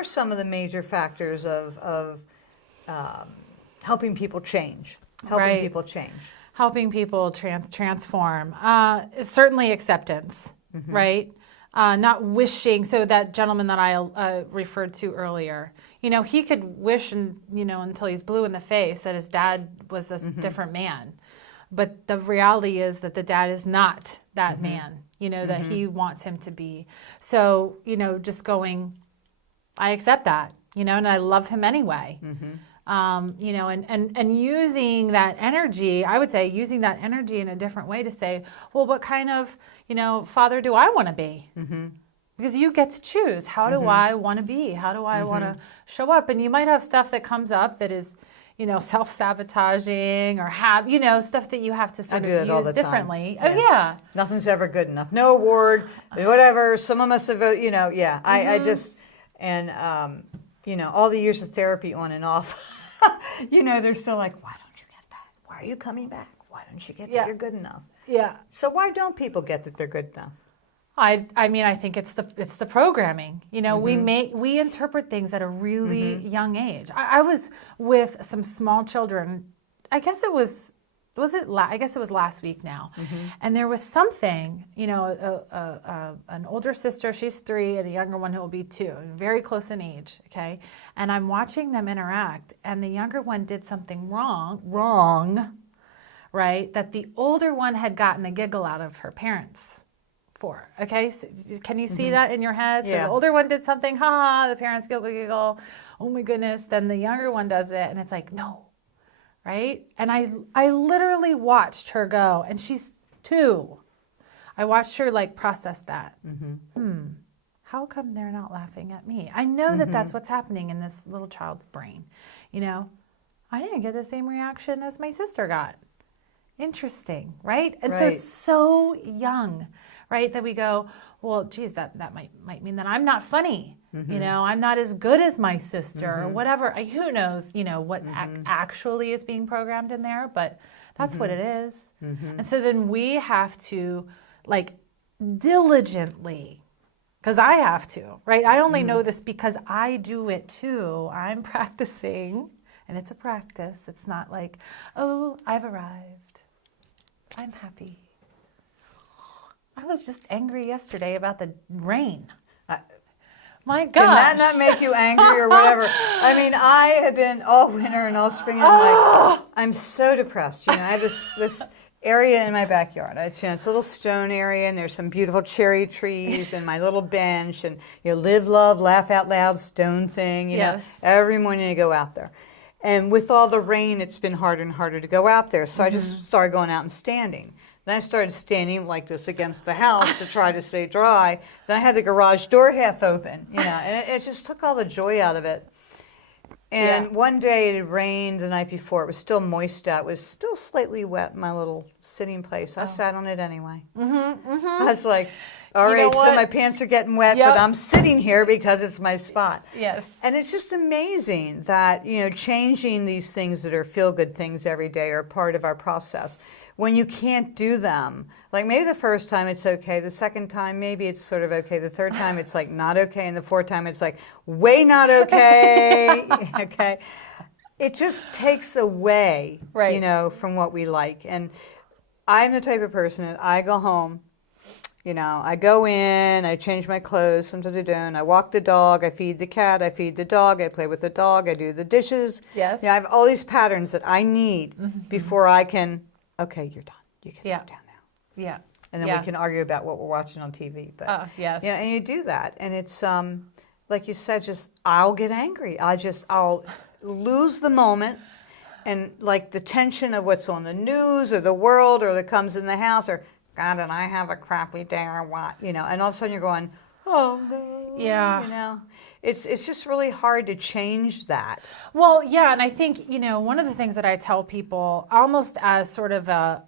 are some of the major factors of helping people change? Helping people change. Helping people transform. Certainly acceptance, right? Not wishing. So that gentleman that I referred to earlier, he could wish until he's blue in the face that his dad was a different man. But the reality is that the dad is not that man, that he wants him to be. So, just going, I accept that, and I love him anyway. And using that energy, I would say using that energy in a different way to say, well, what kind of, father do I want to be? Because you get to choose. How do I want to be? How do I want to show up? And you might have stuff that comes up that is, self-sabotaging or stuff that you have to sort of use differently. Yeah. Oh, yeah. Nothing's ever good enough. No award, whatever. Someone must have voted, I just, and, all the years of therapy on and off, they're still like, why don't you get that? Why are you coming back? Why don't you get that you're good enough? Yeah. So why don't people get that they're good enough? I think it's the programming. We interpret things at a really young age. I was with some small children. I guess it was last week now, and there was something. An older sister, she's 3, and a younger one who will be 2, very close in age. Okay, and I'm watching them interact, and the younger one did something wrong, right? That the older one had gotten a giggle out of her parents. For. Okay, so can you see that in your head? So the older one did something, the parents giggle, oh my goodness. Then the younger one does it, and it's like, no, right? And I literally watched her go, and she's 2. I watched her process that. How come they're not laughing at me? I know that that's what's happening in this little child's brain. I didn't get the same reaction as my sister got. Interesting, right? And so it's so young. Right, that we go, well, geez, that might mean that I'm not funny. I'm not as good as my sister or whatever. Who knows, what actually is being programmed in there, but that's what it is. And so then we have to diligently, because I have to, right? I only know this because I do it too. I'm practicing, and it's a practice. It's not like, oh, I've arrived. I'm happy. I was just angry yesterday about the rain. My gosh. Can that not make you angry or whatever? I mean, I have been all winter and all spring, and I'm so depressed. I have this area in my backyard. It's this little stone area, and there's some beautiful cherry trees and my little bench, and live, love, laugh out loud stone thing. Yes. Every morning I go out there. And with all the rain, it's been harder and harder to go out there. So I just started going out and standing. Then I started standing like this against the house to try to stay dry. Then I had the garage door half open, and it just took all the joy out of it. And one day it rained the night before. It was still moist out. It was still slightly wet in my little sitting place. I sat on it anyway. I was like, all right, so my pants are getting wet, but I'm sitting here because it's my spot. Yes. And it's just amazing that, changing these things that are feel-good things every day are part of our process. When you can't do them, maybe the first time it's okay, the second time maybe it's sort of okay, the third time it's not okay, and the fourth time it's way not okay. Okay, it just takes away, from what we like. And I'm the type of person that I go home, I go in, I change my clothes, sometimes I don't, I walk the dog, I feed the cat, I feed the dog, I play with the dog, I do the dishes. Yes. I have all these patterns that I need before I can. Okay, you're done. You can sit down now. Yeah. And then we can argue about what we're watching on TV. But yes. And you do that, and it's like you said, I'll get angry. I'll lose the moment, and the tension of what's on the news or the world or that comes in the house, or God, and I have a crappy day or what, and all of a sudden you're going, It's just really hard to change that. Well, yeah, and I think, one of the things that I tell people, almost as sort of a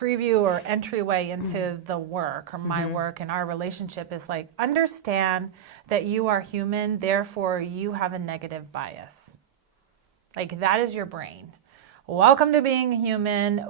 preview or entryway into the work or my work and our relationship is understand that you are human, therefore you have a negative bias. That is your brain. welcome to being human.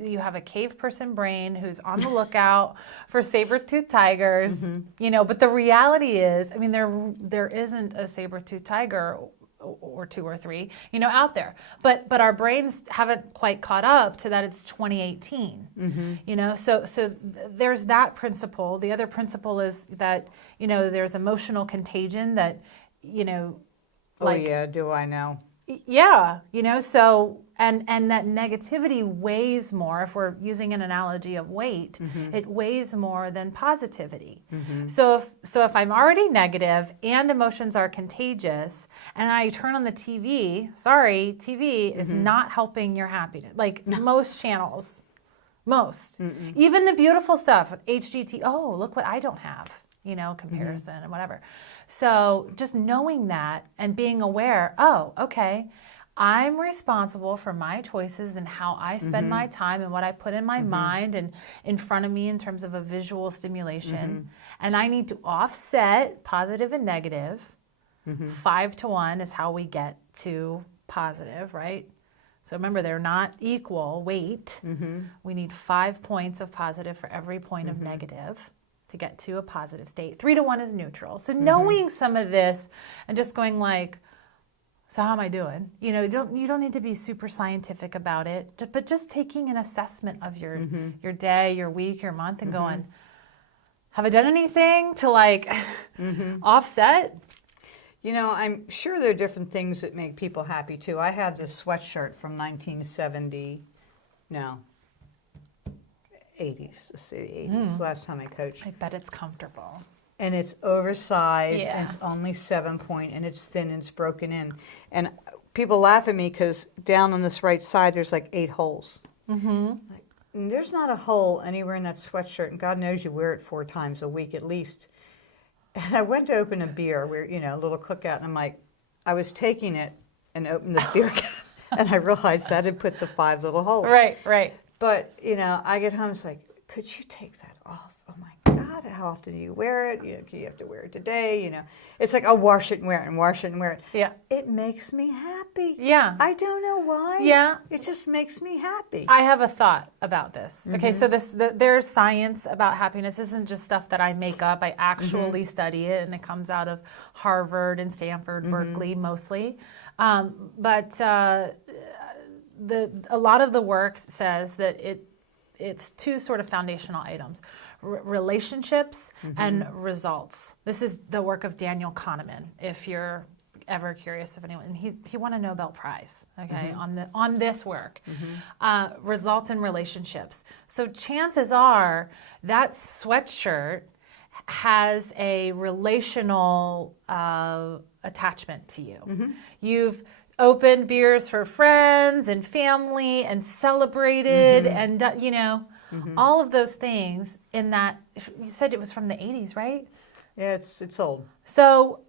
You have a cave person brain who's on the lookout for saber-toothed tigers, you know, but the reality is, I mean, there isn't a saber-toothed tiger or two or three, you know, out there. But our brains haven't quite caught up to that. It's 2018, you know. So there's that principle. The other principle is that, you know, there's emotional contagion that, you know, like, oh yeah, do I know? Yeah, you know, so and that negativity weighs more. If we're using an analogy of weight, it weighs more than positivity. So if I'm already negative and emotions are contagious, and I turn on the TV, sorry, TV is not helping your happiness. Like most channels, even the beautiful stuff, HGT. Oh, look what I don't have. You know, comparison and whatever. So just knowing that and being aware, oh, okay, I'm responsible for my choices and how I spend my time and what I put in my mind and in front of me in terms of a visual stimulation. And I need to offset positive and negative. 5 to 1 is how we get to positive, right? So remember, they're not equal weight. We need 5 points of positive for every point of negative to get to a positive state. 3 to 1 is neutral. So knowing some of this and just going like, so how am I doing? You know, you don't need to be super scientific about it, but just taking an assessment of your day, your week, your month, and going, have I done anything to like offset? You know, I'm sure there are different things that make people happy too. I have this sweatshirt from 1970, no, 80s, let's say 80s, last time I coached. I bet it's comfortable. And it's oversized, Yeah. and it's only 7 point, and it's thin, and it's broken in. And people laugh at me because down on this right side, there's like 8 holes. And there's not a hole anywhere in that sweatshirt, and God knows you wear it 4 times a week at least. And I went to open a beer, where, you know, a little cookout, and I'm like, I was taking it and opened the beer can, and I realized that had put the 5 little holes. Right. But, you know, I get home, it's like, could you take that off? Oh my God, how often do you wear it? You have to wear it today, you know. It's like, I'll wash it and wear it and wash it and wear it. Yeah. It makes me happy. Yeah. I don't know why. Yeah. It just makes me happy. I have a thought about this. Okay, so there's science about happiness. This isn't just stuff that I make up. I actually study it, and it comes out of Harvard and Stanford, Berkeley mostly. But a lot of the work says that it's 2 sort of foundational items: relationships and results. This is the work of Daniel Kahneman, if you're ever curious of anyone. And he won a Nobel Prize, okay, on this work. Results and relationships. So chances are that sweatshirt has a relational attachment to you. You've opened beers for friends and family and celebrated and, you know, all of those things in that. You said it was from the 80s, right? Yeah, it's old. So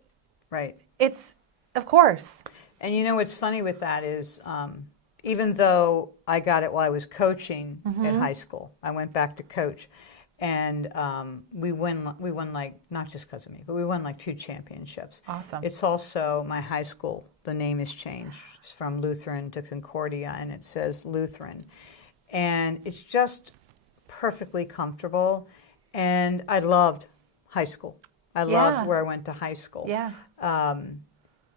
Right. it's, of course. And you know what's funny with that is, even though I got it while I was coaching in high school, I went back to coach, and we won like, not just because of me, but we won like 2 championships. Awesome. It's also my high school. The name has changed from Lutheran to Concordia, and it says Lutheran. And it's just perfectly comfortable. And I loved high school. I loved where I went to high school. Yeah.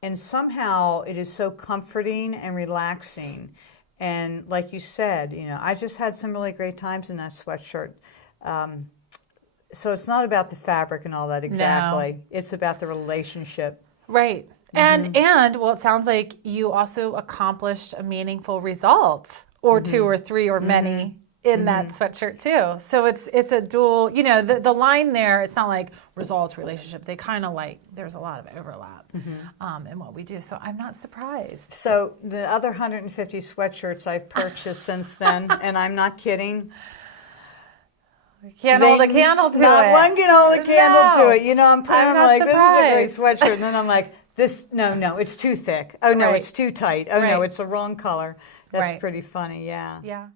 And somehow it is so comforting and relaxing. And like you said, you know, I just had some really great times in that sweatshirt. So it's not about the fabric and all that exactly. No. It's about the relationship. Right. And well, it sounds like you also accomplished a meaningful result or 2 or 3 or many in that sweatshirt too. So it's a dual, you know, the line there, it's not like results, relationship. They kind of like, there's a lot of overlap in what we do. So I'm not surprised. So the other 150 sweatshirts I've purchased since then, and I'm not kidding. Can't hold a candle to it. Not one can hold a candle to it. You know, I'm like, surprised. This is a great sweatshirt. And then I'm like, no, it's too thick. Oh, no, Right. it's too tight. Oh, no, it's the wrong color. That's Right. pretty funny, yeah. Yeah.